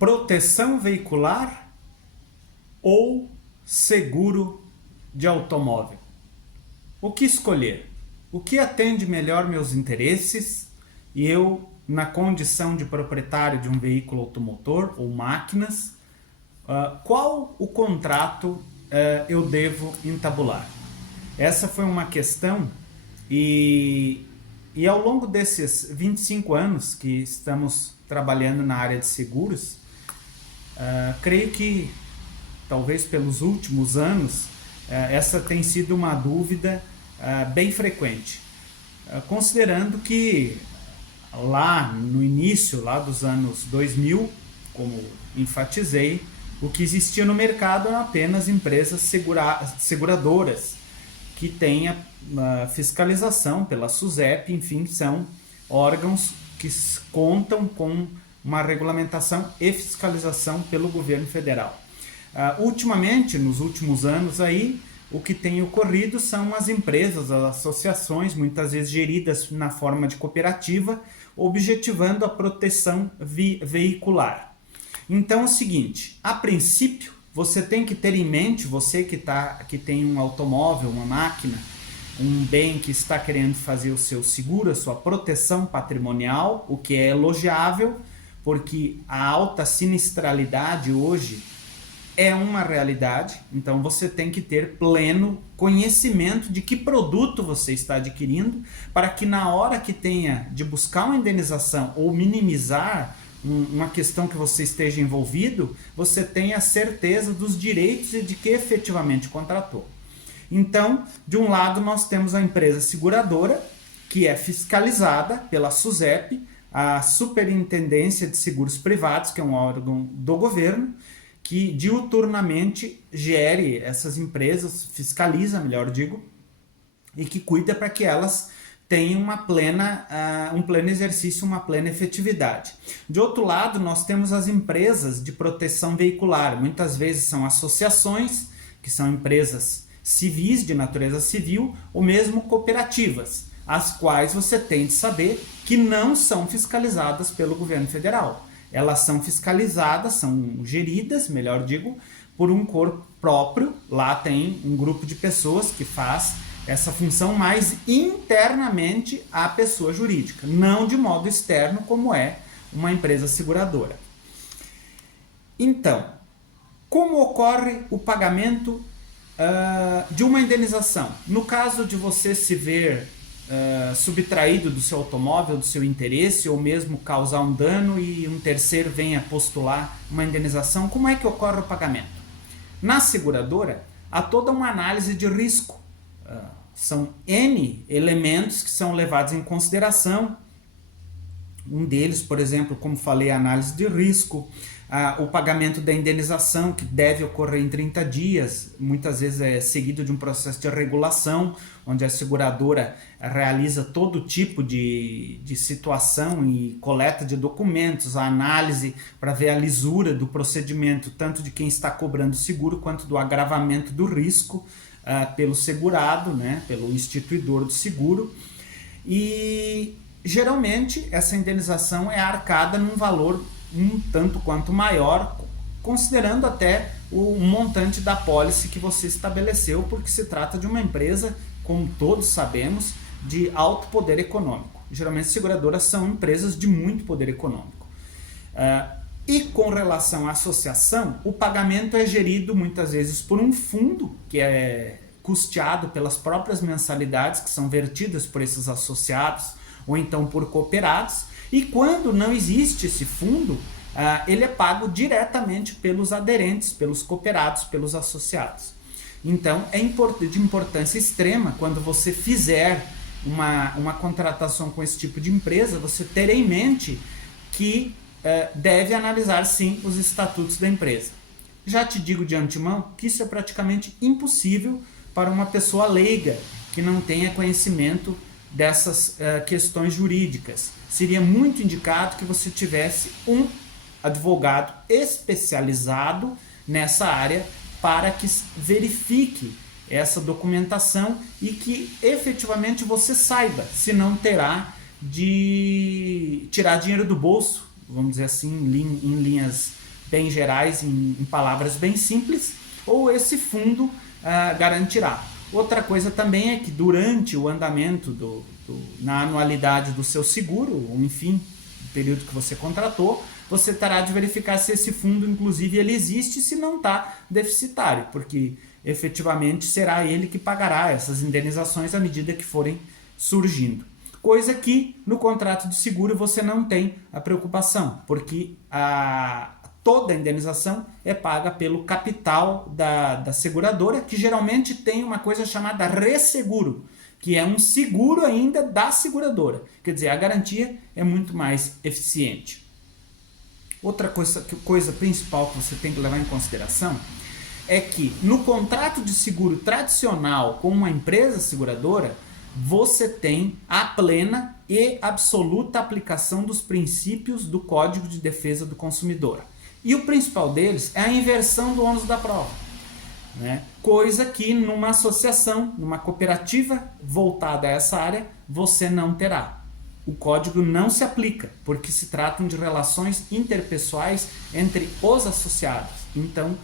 Proteção veicular ou seguro de automóvel? O que escolher? O que atende melhor meus interesses e eu, na condição de proprietário de um veículo automotor ou máquinas, qual o contrato eu devo entabular? Essa foi uma questão e ao longo desses 25 anos que estamos trabalhando na área de seguros, creio que talvez pelos últimos anos essa tem sido uma dúvida bem frequente, considerando que lá no início lá dos anos 2000, como enfatizei, o que existia no mercado eram apenas empresas seguradoras que têm a fiscalização pela SUSEP, enfim, são órgãos que contam com uma regulamentação e fiscalização pelo governo federal. Ultimamente, nos últimos anos aí, o que tem ocorrido são as empresas, as associações, muitas vezes geridas na forma de cooperativa, objetivando a proteção veicular. Então é o seguinte, a princípio, você tem que ter em mente, você que tem um automóvel, uma máquina, um bem que está querendo fazer o seu seguro, a sua proteção patrimonial, o que é elogiável, porque a alta sinistralidade hoje é uma realidade, então você tem que ter pleno conhecimento de que produto você está adquirindo, para que na hora que tenha de buscar uma indenização ou minimizar uma questão que você esteja envolvido, você tenha certeza dos direitos e de que efetivamente contratou. Então, de um lado nós temos a empresa seguradora, que é fiscalizada pela SUSEP, a Superintendência de Seguros Privados, que é um órgão do governo, que diuturnamente gere essas empresas, fiscaliza, melhor digo, e que cuida para que elas tenham um pleno exercício, uma plena efetividade. De outro lado, nós temos as empresas de proteção veicular, muitas vezes são associações, que são empresas civis, de natureza civil, ou mesmo cooperativas, as quais você tem de saber que não são fiscalizadas pelo governo federal. Elas são fiscalizadas, são geridas, melhor digo, por um corpo próprio. Lá tem um grupo de pessoas que faz essa função mais internamente à pessoa jurídica, não de modo externo como é uma empresa seguradora. Então, como ocorre o pagamento de uma indenização? No caso de você se ver subtraído do seu automóvel, do seu interesse, ou mesmo causar um dano e um terceiro venha postular uma indenização, como é que ocorre o pagamento? Na seguradora, há toda uma análise de risco. São N elementos que são levados em consideração. Um deles, por exemplo, como falei, a análise de risco, o pagamento da indenização, que deve ocorrer em 30 dias, muitas vezes é seguido de um processo de regulação, onde a seguradora realiza todo tipo de situação e coleta de documentos, a análise para ver a lisura do procedimento, tanto de quem está cobrando o seguro, quanto do agravamento do risco pelo segurado, né, pelo instituidor do seguro. E geralmente essa indenização é arcada num valor um tanto quanto maior, considerando até o montante da pólice que você estabeleceu, porque se trata de uma empresa, como todos sabemos, de alto poder econômico. Geralmente seguradoras são empresas de muito poder econômico. E com relação à associação, o pagamento é gerido muitas vezes por um fundo, que é custeado pelas próprias mensalidades que são vertidas por esses associados, ou então por cooperados. E quando não existe esse fundo, ele é pago diretamente pelos aderentes, pelos cooperados, pelos associados. Então é de importância extrema, quando você fizer uma contratação com esse tipo de empresa, você ter em mente que deve analisar sim os estatutos da empresa. Já te digo de antemão que isso é praticamente impossível para uma pessoa leiga que não tenha conhecimento dessas questões jurídicas. Seria muito indicado que você tivesse um advogado especializado nessa área para que verifique essa documentação e que efetivamente você saiba se não terá de tirar dinheiro do bolso, vamos dizer assim, em linhas bem gerais, em palavras bem simples, ou esse fundo garantirá. Outra coisa também é que durante o andamento na anualidade do seu seguro, ou enfim, o período que você contratou, você terá de verificar se esse fundo, inclusive, ele existe e se não está deficitário, porque efetivamente será ele que pagará essas indenizações à medida que forem surgindo. Coisa que no contrato de seguro você não tem a preocupação, porque toda a indenização é paga pelo capital da seguradora, que geralmente tem uma coisa chamada resseguro, que é um seguro ainda da seguradora. Quer dizer, a garantia é muito mais eficiente. Outra coisa principal que você tem que levar em consideração é que no contrato de seguro tradicional com uma empresa seguradora, você tem a plena e absoluta aplicação dos princípios do Código de Defesa do Consumidor. E o principal deles é a inversão do ônus da prova, né? Coisa que numa associação, numa cooperativa voltada a essa área, você não terá. O código não se aplica, porque se tratam de relações interpessoais entre os associados. Então,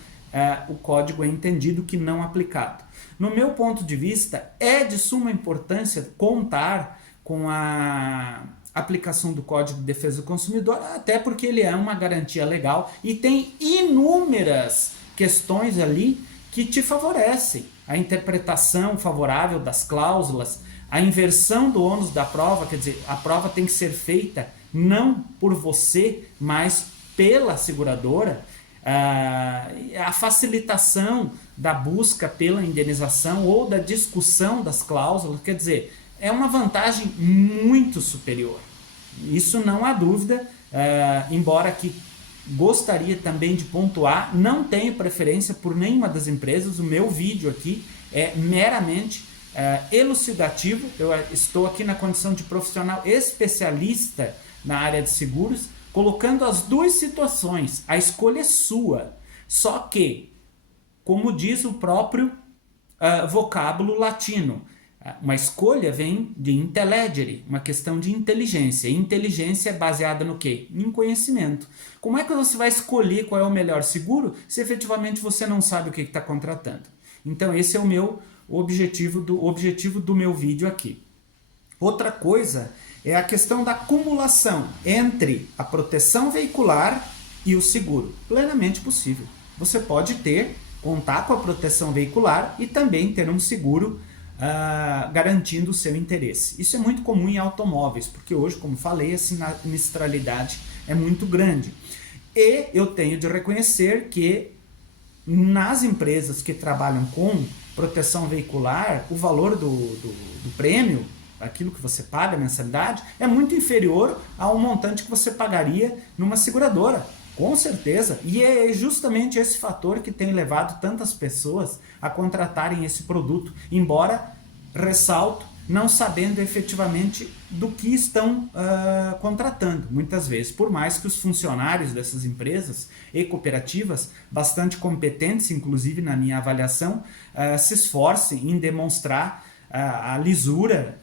o código é entendido que não aplicado. No meu ponto de vista, é de suma importância contar com a aplicação do Código de Defesa do Consumidor, até porque ele é uma garantia legal e tem inúmeras questões ali que te favorecem. A interpretação favorável das cláusulas, a inversão do ônus da prova, quer dizer, a prova tem que ser feita não por você, mas pela seguradora, a facilitação da busca pela indenização ou da discussão das cláusulas, quer dizer, é uma vantagem muito superior. Isso não há dúvida, embora que gostaria também de pontuar, não tenho preferência por nenhuma das empresas, o meu vídeo aqui é meramente elucidativo, eu estou aqui na condição de profissional especialista na área de seguros, colocando as duas situações, a escolha é sua, só que, como diz o próprio vocábulo latino, uma escolha vem de intellegere, uma questão de inteligência. E inteligência é baseada no quê? Em conhecimento. Como é que você vai escolher qual é o melhor seguro se efetivamente você não sabe o que está contratando? Então esse é o meu objetivo do meu vídeo aqui. Outra coisa é a questão da acumulação entre a proteção veicular e o seguro. Plenamente possível. Você pode contar com a proteção veicular e também ter um seguro garantindo o seu interesse. Isso é muito comum em automóveis, porque hoje, como falei, a sinistralidade é muito grande. E eu tenho de reconhecer que nas empresas que trabalham com proteção veicular, o valor do prêmio, aquilo que você paga, a mensalidade, é muito inferior ao montante que você pagaria numa seguradora. Com certeza, e é justamente esse fator que tem levado tantas pessoas a contratarem esse produto, embora, ressalto, não sabendo efetivamente do que estão contratando, muitas vezes, por mais que os funcionários dessas empresas e cooperativas, bastante competentes, inclusive na minha avaliação, se esforcem em demonstrar a lisura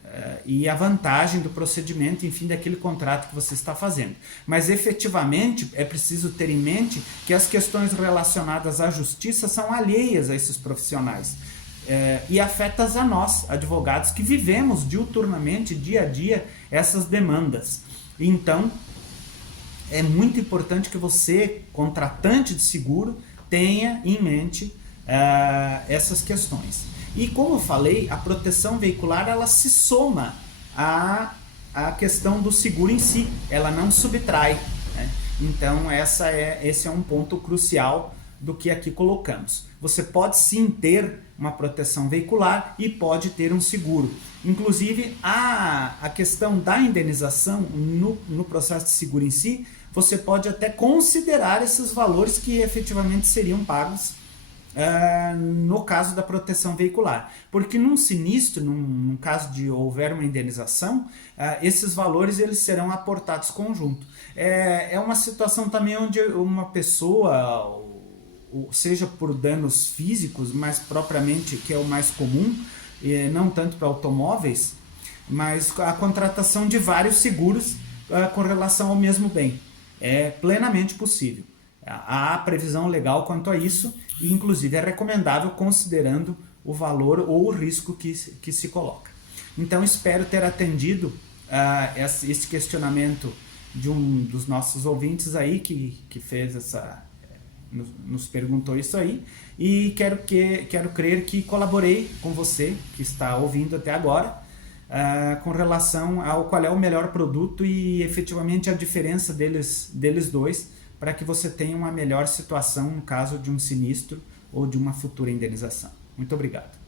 e a vantagem do procedimento, enfim, daquele contrato que você está fazendo. Mas efetivamente é preciso ter em mente que as questões relacionadas à justiça são alheias a esses profissionais e afetam a nós, advogados, que vivemos diuturnamente, dia a dia, essas demandas. Então, é muito importante que você, contratante de seguro, tenha em mente essas questões. E como eu falei, a proteção veicular ela se soma à questão do seguro em si, ela não subtrai, né? Então esse é um ponto crucial do que aqui colocamos. Você pode sim ter uma proteção veicular e pode ter um seguro. Inclusive a questão da indenização no processo de seguro em si, você pode até considerar esses valores que efetivamente seriam pagos no caso da proteção veicular, porque num sinistro, num caso de houver uma indenização, esses valores eles serão aportados conjunto. É uma situação também onde uma pessoa, seja por danos físicos, mais propriamente, que é o mais comum, não tanto para automóveis, mas a contratação de vários seguros com relação ao mesmo bem. É plenamente possível. Há previsão legal quanto a isso e, inclusive, é recomendável considerando o valor ou o risco que se coloca. Então, espero ter atendido esse questionamento de um dos nossos ouvintes aí que fez nos perguntou isso aí, e quero crer que colaborei com você que está ouvindo até agora com relação ao qual é o melhor produto e efetivamente a diferença deles dois, para que você tenha uma melhor situação no caso de um sinistro ou de uma futura indenização. Muito obrigado.